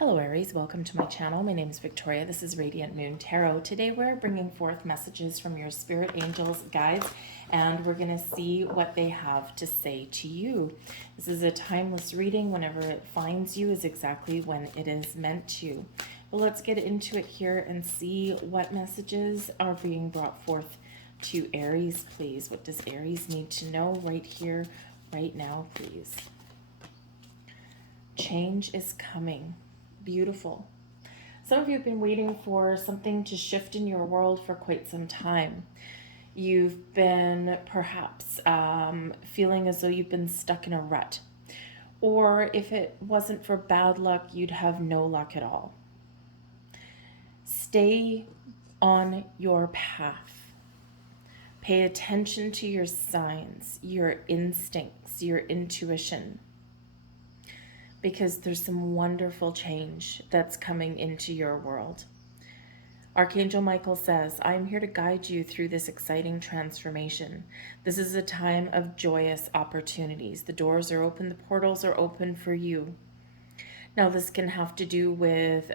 Hello Aries, welcome to my channel. My name is Victoria. This is Radiant Moon Tarot. Today we're bringing forth messages from your spirit angels, guides, and we're going to see what they have to say to you. This is a timeless reading. Whenever it finds you is exactly when it is meant to. Well, let's get into it here and see what messages are being brought forth to Aries, please. What does Aries need to know right here, right now, please? Change is coming. Beautiful. Some of you have been waiting for something to shift in your world for quite some time. You've been perhaps feeling as though you've been stuck in a rut. Or if it wasn't for bad luck, you'd have no luck at all. Stay on your path. Pay attention to your signs, your instincts, your intuition, because there's some wonderful change that's coming into your world. Archangel Michael says, I'm here to guide you through this exciting transformation. This is a time of joyous opportunities. The doors are open, the portals are open for you. Now, this can have to do with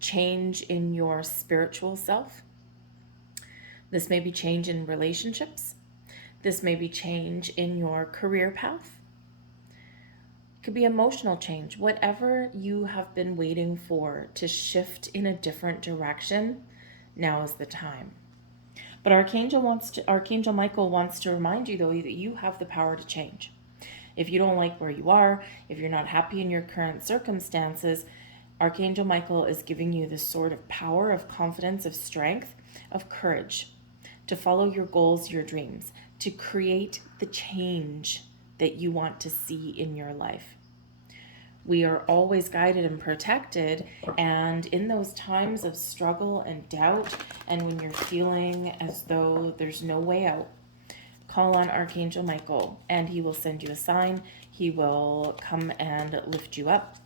change in your spiritual self. This may be change in relationships. This may be change in your career path. Could be emotional change. Whatever you have been waiting for to shift in a different direction, now is the time. But Archangel Michael wants to remind you, though, that you have the power to change. If you don't like where you are, if you're not happy in your current circumstances, Archangel Michael is giving you this sort of power, of confidence, of strength, of courage to follow your goals, your dreams, to create the change that you want to see in your life. We are always guided and protected, and in those times of struggle and doubt, and when you're feeling as though there's no way out, call on Archangel Michael and he will send you a sign. He will come and lift you up,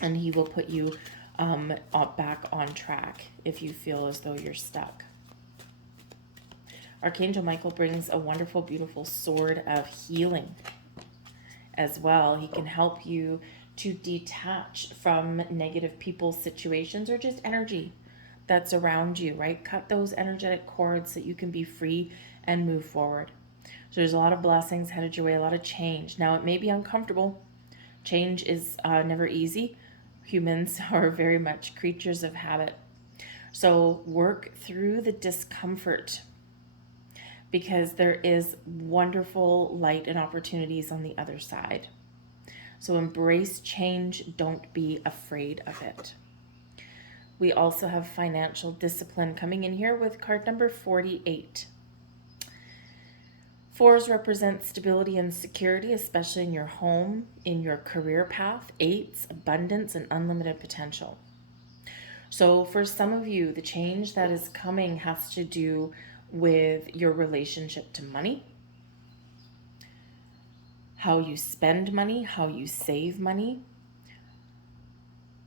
and he will put you back on track if you feel as though you're stuck. Archangel Michael brings a wonderful, beautiful sword of healing as well. He can help you to detach from negative people, situations, or just energy that's around you, right? Cut those energetic cords so that you can be free and move forward. So there's a lot of blessings headed your way, a lot of change. Now, it may be uncomfortable. Change is never easy. Humans are very much creatures of habit. So work through the discomfort, because there is wonderful light and opportunities on the other side. So embrace change. Don't be afraid of it. We also have financial discipline coming in here with card number 48. Fours represent stability and security, especially in your home, in your career path. Eights, abundance and unlimited potential. So for some of you, the change that is coming has to do with your relationship to money, how you spend money, how you save money.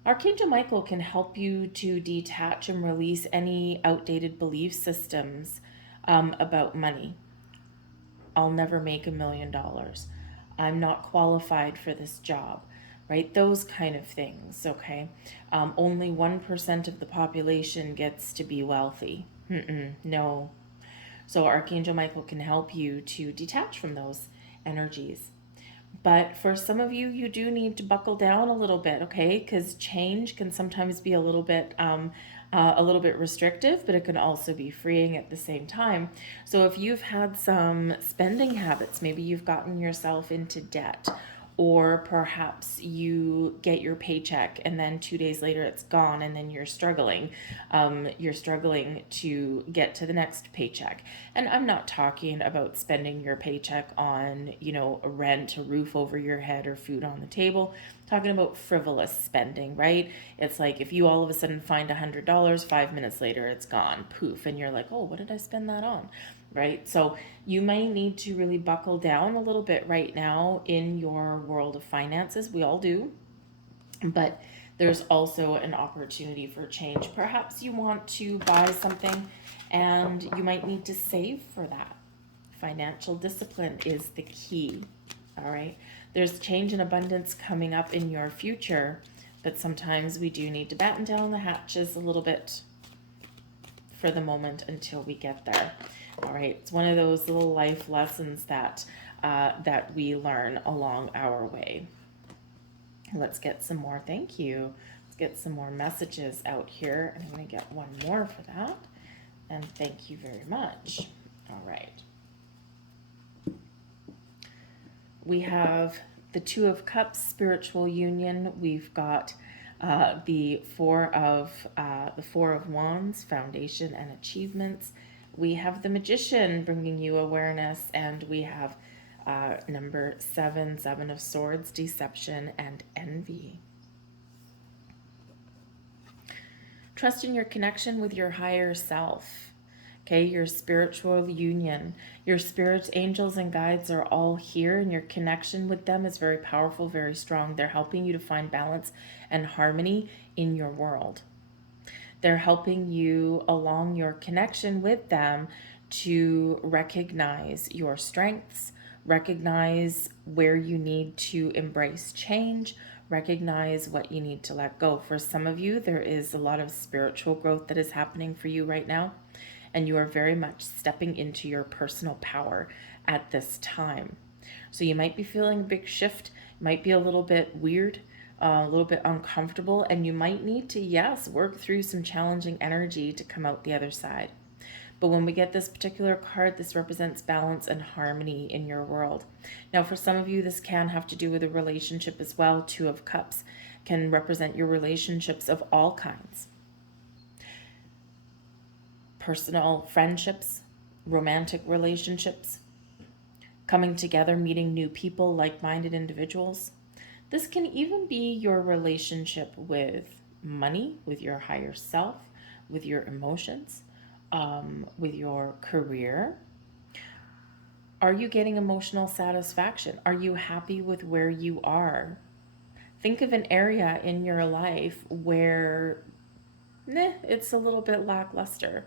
Archangel Michael can help you to detach and release any outdated belief systems about money. I'll never make $1 million. I'm not qualified for this job, right? Those kind of things, okay? Only 1% of the population gets to be wealthy. No. So Archangel Michael can help you to detach from those energies. But for some of you, you do need to buckle down a little bit, okay? Because change can sometimes be a little bit restrictive, but it can also be freeing at the same time. So if you've had some spending habits, maybe you've gotten yourself into debt, or perhaps you get your paycheck and then 2 days later it's gone, and then you're struggling to get to the next paycheck. And I'm not talking about spending your paycheck on, a rent, a roof over your head, or food on the table. I'm talking about frivolous spending, right? It's like if you all of a sudden find $100, 5 minutes later it's gone, poof, and you're like, oh, what did I spend that on? Right? So you might need to really buckle down a little bit right now in your world of finances. We all do. But there's also an opportunity for change. Perhaps you want to buy something and you might need to save for that. Financial discipline is the key. All right. There's change and abundance coming up in your future, But sometimes we do need to batten down the hatches a little bit for the moment until we get there. All right, it's one of those little life lessons that that we learn along our way. Let's get some more. Thank you. Let's get some more messages out here, and I'm going to get one more for that. And thank you very much. All right. We have the Two of Cups, spiritual union. We've got the Four of Wands, foundation and achievements. We have the Magician, bringing you awareness, and we have number 7, Seven of Swords, deception and envy. Trust in your connection with your higher self. Okay, your spiritual union. Your spirits, angels, and guides are all here, and your connection with them is very powerful, very strong. They're helping you to find balance and harmony in your world. They're helping you along your connection with them to recognize your strengths, recognize where you need to embrace change, recognize what you need to let go. For some of you, there is a lot of spiritual growth that is happening for you right now, and you are very much stepping into your personal power at this time. So you might be feeling a big shift, might be a little bit weird, a little bit uncomfortable, and you might need to, yes, work through some challenging energy to come out the other side. But when we get this particular card, this represents balance and harmony in your world. Now, for some of you, this can have to do with a relationship as well. Two of Cups can represent your relationships of all kinds. Personal friendships, romantic relationships, coming together, meeting new people, like-minded individuals. This can even be your relationship with money, with your higher self, with your emotions, with your career. Are you getting emotional satisfaction? Are you happy with where you are? Think of an area in your life where it's a little bit lackluster.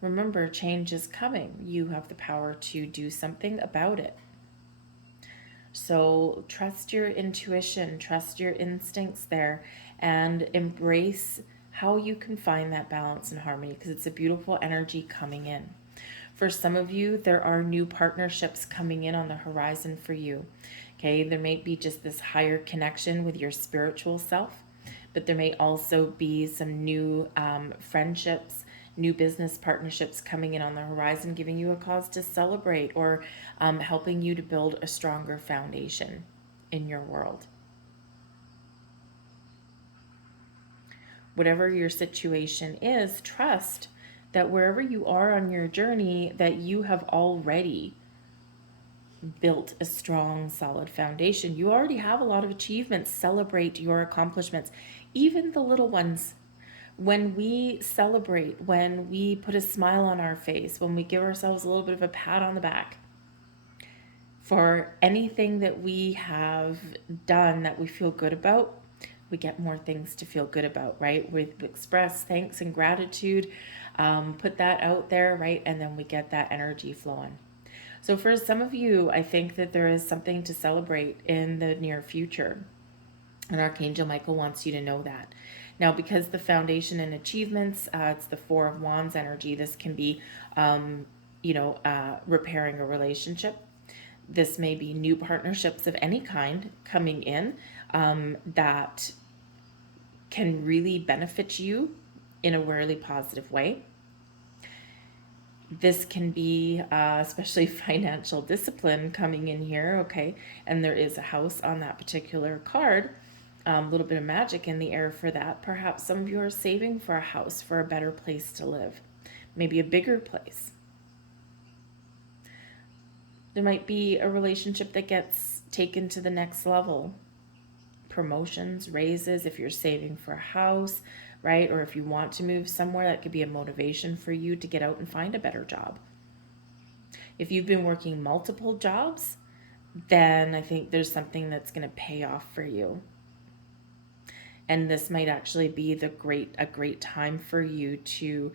Remember, change is coming. You have the power to do something about it. So trust your intuition, trust your instincts there, and embrace how you can find that balance and harmony, because it's a beautiful energy coming in. For some of you, there are new partnerships coming in on the horizon for you. Okay, there may be just this higher connection with your spiritual self, but there may also be some new friendships, new business partnerships coming in on the horizon, giving you a cause to celebrate, or helping you to build a stronger foundation in your world. Whatever your situation is, trust that wherever you are on your journey, that you have already built a strong, solid foundation. You already have a lot of achievements. Celebrate your accomplishments, even the little ones. When we celebrate, when we put a smile on our face, when we give ourselves a little bit of a pat on the back for anything that we have done that we feel good about, we get more things to feel good about, right? We express thanks and gratitude, put that out there, right? And then we get that energy flowing. So for some of you, I think that there is something to celebrate in the near future. And Archangel Michael wants you to know that. Now, because the foundation and achievements, it's the Four of Wands energy, this can be, repairing a relationship. This may be new partnerships of any kind coming in that can really benefit you in a really positive way. This can be especially financial discipline coming in here, okay? And there is a house on that particular card. A little bit of magic in the air for that. Perhaps some of you are saving for a house, for a better place to live, maybe a bigger place. There might be a relationship that gets taken to the next level. Promotions, raises, if you're saving for a house, right? Or if you want to move somewhere, that could be a motivation for you to get out and find a better job. If you've been working multiple jobs, then I think there's something that's going to pay off for you. And this might actually be a great time for you to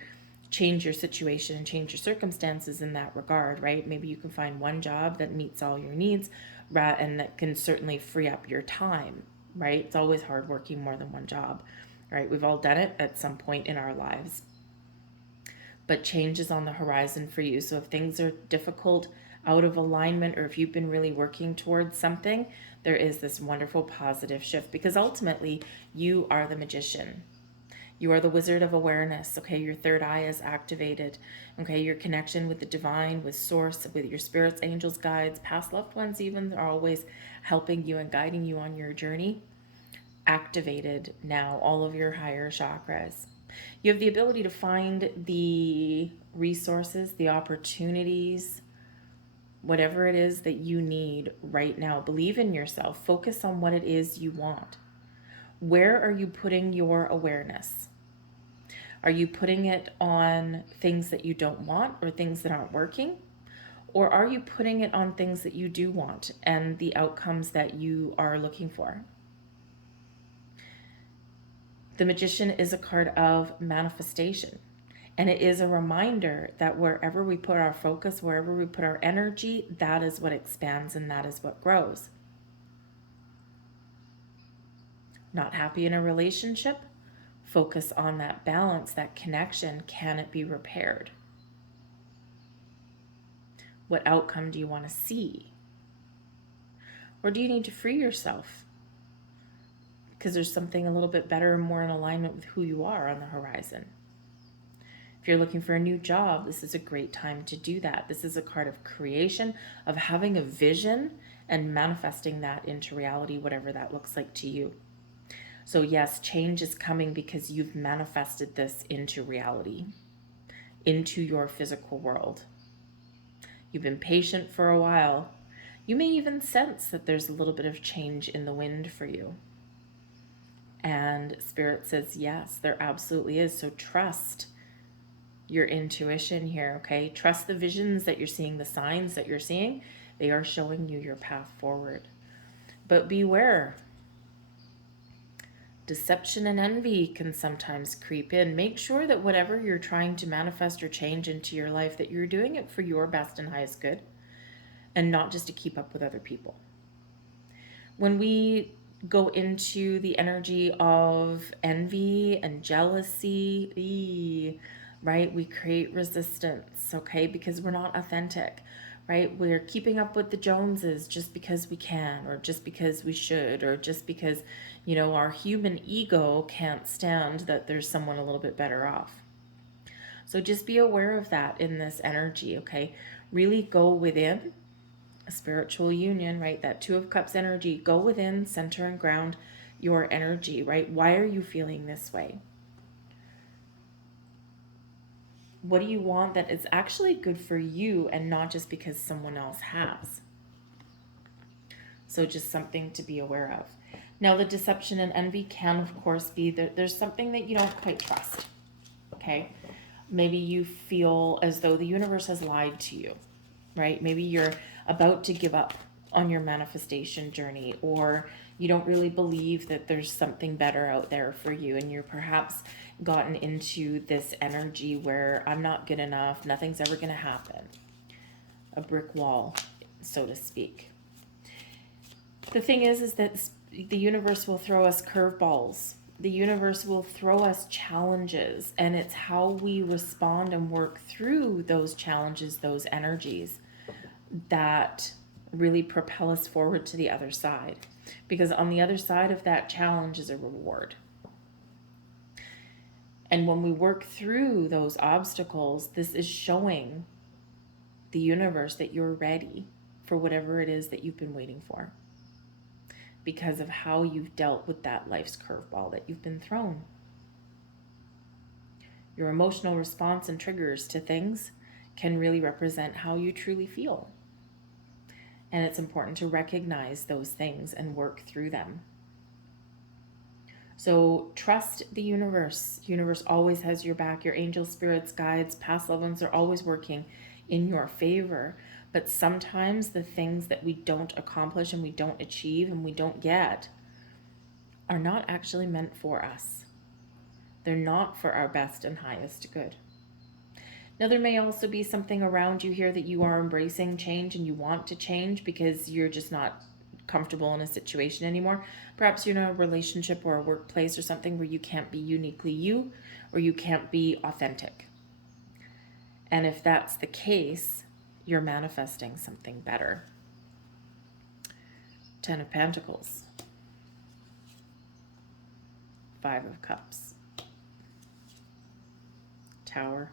change your situation and change your circumstances in that regard, right? Maybe you can find one job that meets all your needs, and that can certainly free up your time right? It's always hard working more than one job, right? We've all done it at some point in our lives. But change is on the horizon for you. So if things are difficult, out of alignment, or if you've been really working towards something, there is this wonderful positive shift, because ultimately you are the magician. You are the wizard of awareness. Okay, your third eye is activated. Okay, your connection with the divine, with source, with your spirits, angels, guides, past loved ones even are always helping you and guiding you on your journey. Activated now, all of your higher chakras. You have the ability to find the resources, the opportunities, whatever it is that you need right now. Believe in yourself. Focus on what it is you want. Where are you putting your awareness? Are you putting it on things that you don't want or things that aren't working? Or are you putting it on things that you do want and the outcomes that you are looking for? The Magician is a card of manifestation. And it is a reminder that wherever we put our focus, wherever we put our energy, that is what expands and that is what grows. Not happy in a relationship? Focus on that balance, that connection. Can it be repaired? What outcome do you want to see? Or do you need to free yourself? Because there's something a little bit better and more in alignment with who you are on the horizon. If you're looking for a new job, this is a great time to do that. This is a card of creation, of having a vision and manifesting that into reality, whatever that looks like to you. So yes, change is coming because you've manifested this into reality, into your physical world. You've been patient for a while. You may even sense that there's a little bit of change in the wind for you. And Spirit says, yes, there absolutely is. So trust your intuition here, okay? Trust the visions that you're seeing, the signs that you're seeing. They are showing you your path forward. But beware. Deception and envy can sometimes creep in. Make sure that whatever you're trying to manifest or change into your life, that you're doing it for your best and highest good, and not just to keep up with other people. When we go into the energy of envy and jealousy, right, we create resistance, okay, because we're not authentic, right? We're keeping up with the Joneses just because we can, or just because we should, or just because, you know, our human ego can't stand that there's someone a little bit better off. So just be aware of that in this energy, okay? Really go within. A spiritual union, right? That Two of Cups energy. Go within, center and ground your energy, right? Why are you feeling this way? What do you want that is actually good for you and not just because someone else has? So just something to be aware of. Now, the deception and envy can, of course, be that there's something that you don't quite trust, okay? Maybe you feel as though the universe has lied to you, right? Maybe you're about to give up on your manifestation journey, or you don't really believe that there's something better out there for you, and you're perhaps gotten into this energy where I'm not good enough, nothing's ever going to happen. A brick wall, so to speak. The thing is that the universe will throw us curveballs. The universe will throw us challenges, and it's how we respond and work through those challenges, those energies, that really propel us forward to the other side. Because on the other side of that challenge is a reward. And when we work through those obstacles, this is showing the universe that you're ready for whatever it is that you've been waiting for, because of how you've dealt with that life's curveball that you've been thrown. Your emotional response and triggers to things can really represent how you truly feel. And it's important to recognize those things and work through them. So trust the universe. The universe always has your back. Your angels, spirits, guides, past loved ones are always working in your favor. But sometimes the things that we don't accomplish and we don't achieve and we don't get are not actually meant for us. They're not for our best and highest good. Now, there may also be something around you here that you are embracing change and you want to change because you're just not comfortable in a situation anymore. Perhaps you're in a relationship or a workplace or something where you can't be uniquely you, or you can't be authentic. And if that's the case, you're manifesting something better. 10 of Pentacles. 5 of Cups. Tower.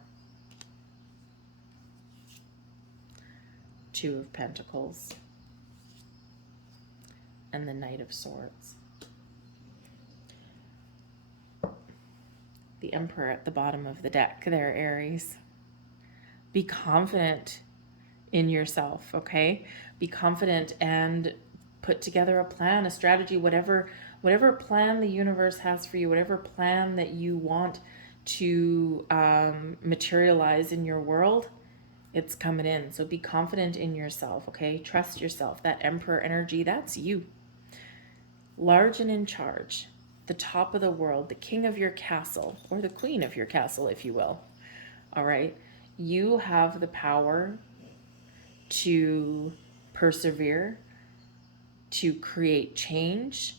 2 of Pentacles. And the Knight of Swords. The Emperor at the bottom of the deck there, Aries. Be confident in yourself, okay? Be confident and put together a plan, a strategy, whatever plan the universe has for you, whatever plan that you want to materialize in your world, it's coming in. So be confident in yourself, okay? Trust yourself. That Emperor energy, that's you. Large and in charge, the top of the world, the king of your castle, or the queen of your castle, if you will. All right? You have the power to persevere, to create change,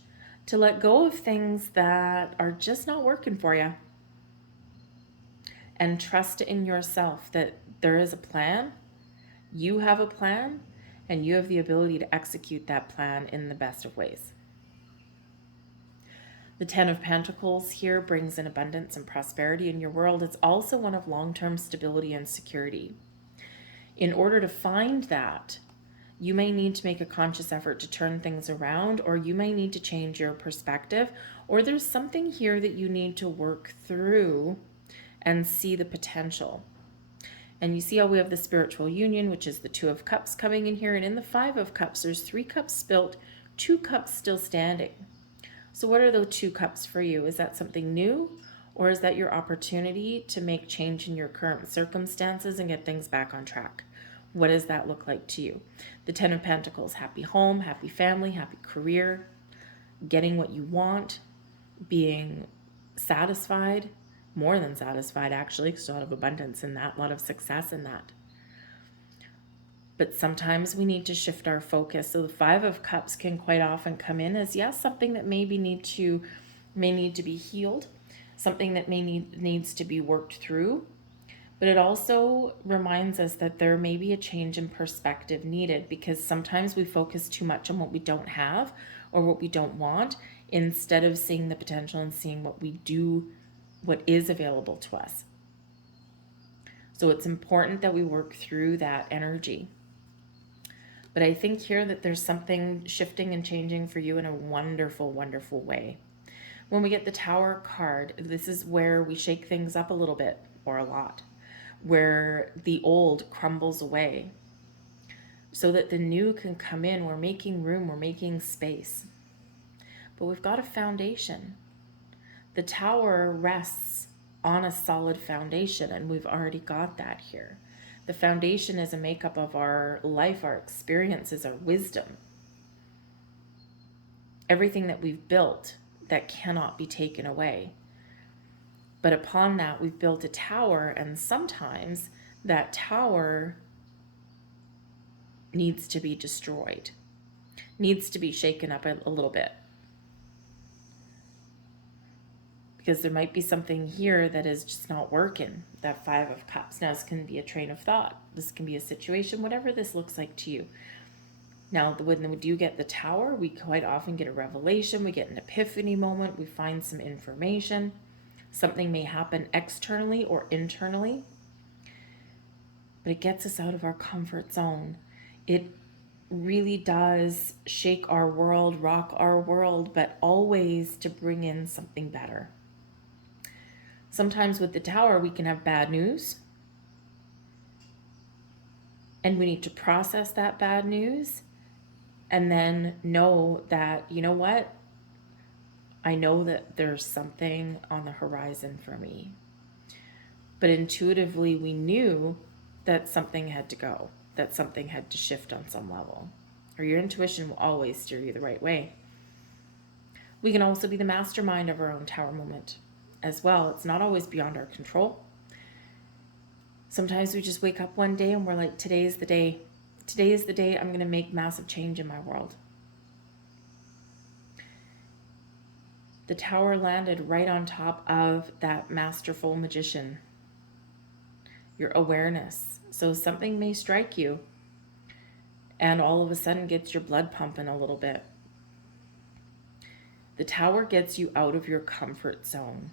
to let go of things that are just not working for you. And trust in yourself that there is a plan, you have a plan, and you have the ability to execute that plan in the best of ways. The 10 of Pentacles here brings in abundance and prosperity in your world. It's also one of long-term stability and security. In order to find that, you may need to make a conscious effort to turn things around, or you may need to change your perspective, or there's something here that you need to work through and see the potential. And you see how we have the spiritual union, which is the 2 of Cups coming in here. And in the 5 of Cups, there's 3 cups spilt, 2 cups still standing. So what are those 2 cups for you? Is that something new? Or is that your opportunity to make change in your current circumstances and get things back on track? What does that look like to you? The 10 of Pentacles, happy home, happy family, happy career, getting what you want, being satisfied, more than satisfied actually, because a lot of abundance in that, a lot of success in that. But sometimes we need to shift our focus. So the 5 of Cups can quite often come in as, yes, something that may need to be healed, something that needs to be worked through. But it also reminds us that there may be a change in perspective needed, because sometimes we focus too much on what we don't have or what we don't want, instead of seeing the potential and seeing what is available to us. So it's important that we work through that energy. But I think here that there's something shifting and changing for you in a wonderful, wonderful way. When we get the Tower card, this is where we shake things up a little bit, or a lot, where the old crumbles away so that the new can come in. We're making room, we're making space. But we've got a foundation. The Tower rests on a solid foundation, and we've already got that here. The foundation is a makeup of our life, our experiences, our wisdom. Everything that we've built that cannot be taken away. But upon that, we've built a tower, and sometimes that tower needs to be destroyed, needs to be shaken up a little bit. Because there might be something here that is just not working, that 5 of Cups. Now, this can be a train of thought. This can be a situation, whatever this looks like to you. Now, when we do get the Tower, we quite often get a revelation. We get an epiphany moment. We find some information. Something may happen externally or internally. But it gets us out of our comfort zone. It really does shake our world, rock our world, but always to bring in something better. Sometimes with the Tower, we can have bad news, and we need to process that bad news and then know that, you know what? I know that there's something on the horizon for me. But intuitively, we knew that something had to go, that something had to shift on some level. Or your intuition will always steer you the right way. We can also be the mastermind of our own Tower moment as well. It's not always beyond our control. Sometimes we just wake up one day and we're like, today is the day. Today is the day I'm going to make massive change in my world. The Tower landed right on top of that masterful magician, your awareness. So something may strike you and all of a sudden gets your blood pumping a little bit. The Tower gets you out of your comfort zone,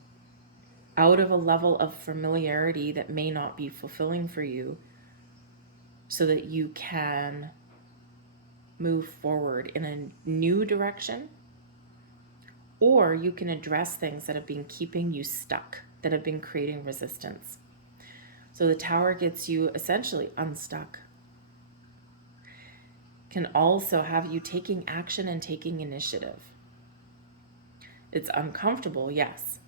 out of a level of familiarity that may not be fulfilling for you, so that you can move forward in a new direction, or you can address things that have been keeping you stuck, that have been creating resistance. So the Tower gets you essentially unstuck. Can also have you taking action and taking initiative. It's uncomfortable, yes.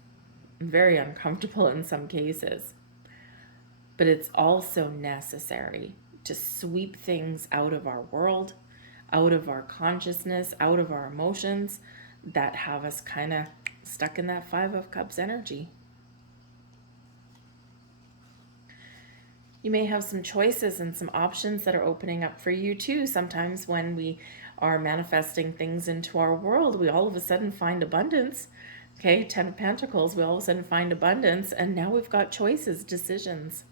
Very uncomfortable in some cases. But it's also necessary to sweep things out of our world, out of our consciousness, out of our emotions that have us kind of stuck in that Five of Cups energy. You may have some choices and some options that are opening up for you too. Sometimes when we are manifesting things into our world, we all of a sudden find abundance. Okay, 10 of Pentacles, we all of a sudden find abundance, and now we've got choices, decisions.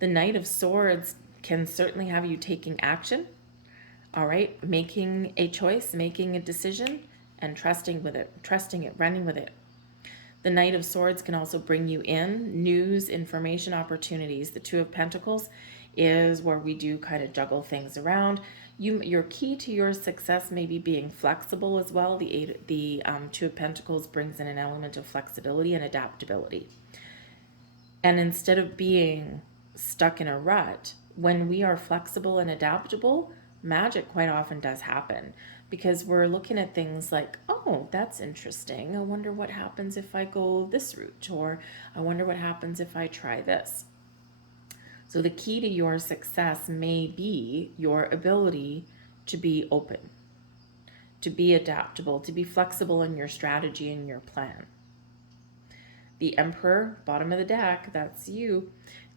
The Knight of Swords can certainly have you taking action, all right, making a choice, making a decision, and trusting it, running with it. The Knight of Swords can also bring you in news, information, opportunities. The Two of Pentacles is where we do kind of juggle things around. Your key to your success may be being flexible as well. The Two of Pentacles brings in an element of flexibility and adaptability. And instead of being stuck in a rut, when we are flexible and adaptable, magic quite often does happen, because we're looking at things like, oh, that's interesting. I wonder what happens if I go this route, or I wonder what happens if I try this. So the key to your success may be your ability to be open, to be adaptable, to be flexible in your strategy and your plan. The Emperor, bottom of the deck, that's you.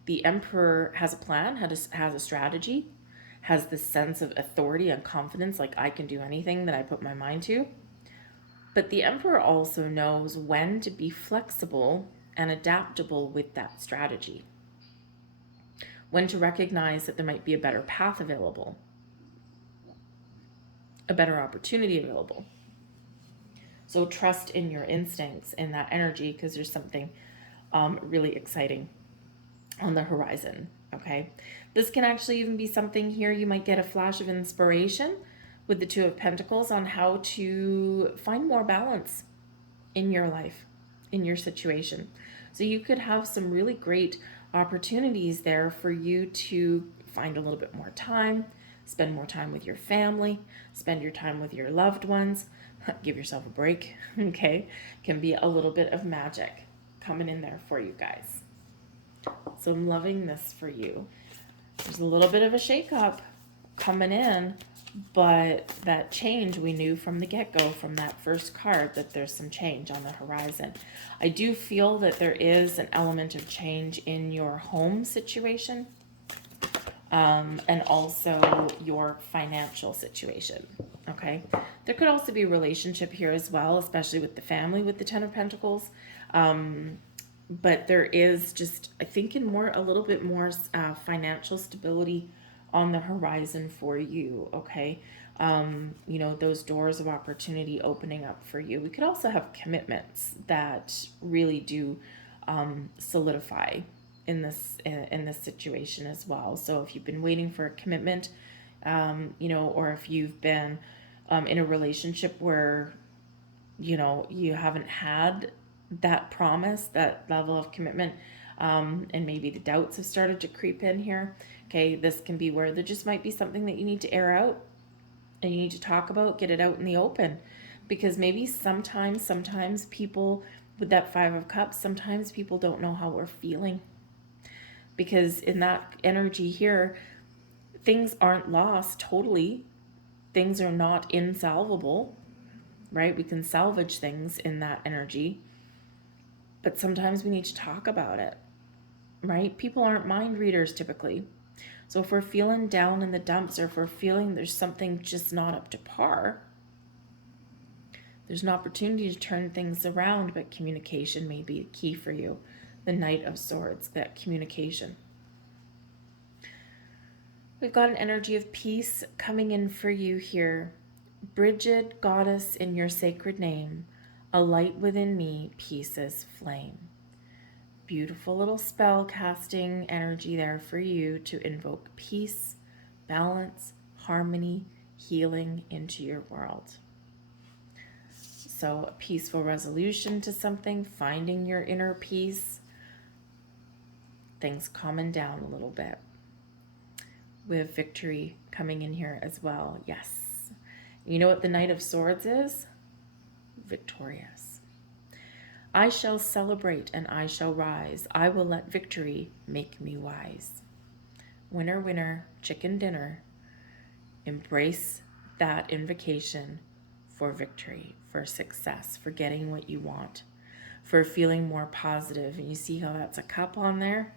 The Emperor has a plan, has a strategy, has this sense of authority and confidence, like I can do anything that I put my mind to. But the Emperor also knows when to be flexible and adaptable with that strategy. When to recognize that there might be a better path available, a better opportunity available. So trust in your instincts in that energy, because there's something really exciting on the horizon, okay? This can actually even be something here. You might get a flash of inspiration with the Two of Pentacles on how to find more balance in your life, in your situation. So you could have some really great opportunities there for you to find a little bit more time, spend more time with your family, spend your time with your loved ones, give yourself a break, okay? Can be a little bit of magic coming in there for you guys. So I'm loving this for you. There's a little bit of a shakeup coming in, but that change, we knew from the get-go, from that first card, that there's some change on the horizon. I do feel that there is an element of change in your home situation, and also your financial situation, okay? There could also be a relationship here as well, especially with the family, with the Ten of Pentacles. But there is just, I think, a little bit more financial stability on the horizon for you, okay? Those doors of opportunity opening up for you. We could also have commitments that really do solidify in this situation as well. So if you've been waiting for a commitment, or if you've been in a relationship where, you haven't had that promise, that level of commitment, and maybe the doubts have started to creep in here. Okay, this can be where there just might be something that you need to air out and you need to talk about, get it out in the open. Because maybe sometimes people with that Five of Cups, sometimes people don't know how we're feeling. Because in that energy here, things aren't lost totally. Things are not insalvable, right? We can salvage things in that energy. But sometimes we need to talk about it, right? People aren't mind readers typically. So if we're feeling down in the dumps, or if we're feeling there's something just not up to par, There's an opportunity to turn things around, but communication may be key for you. The Knight of Swords, that communication. We've got an energy of peace coming in for you here. Bridget, goddess in your sacred name, a light within me, peace is flame. Beautiful little spell casting energy there for you to invoke peace, balance, harmony, healing into your world. So a peaceful resolution to something, finding your inner peace, things calming down a little bit. We have victory coming in here as well. Yes. You know what the Knight of Swords is? Victorious. I shall celebrate and I shall rise. I will let victory make me wise. Winner, winner, chicken dinner. Embrace that invocation for victory, for success, for getting what you want, for feeling more positive. And you see how that's a cup on there?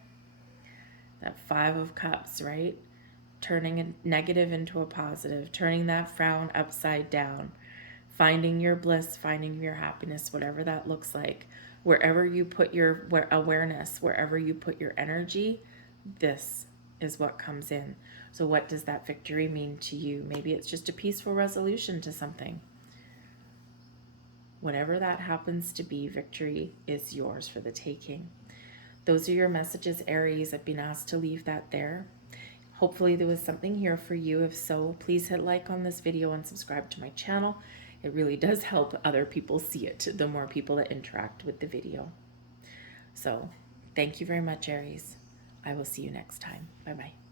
That 5 of Cups, right? Turning a negative into a positive, turning that frown upside down, finding your bliss, finding your happiness, whatever that looks like. Wherever you put your awareness, wherever you put your energy, this is what comes in. So what does that victory mean to you? Maybe it's just a peaceful resolution to something. Whatever that happens to be, victory is yours for the taking. Those are your messages, Aries. I've been asked to leave that there. Hopefully there was something here for you. If so, please hit like on this video and subscribe to my channel. It really does help other people see it, the more people that interact with the video. So thank you very much, Aries. I will see you next time. Bye-bye.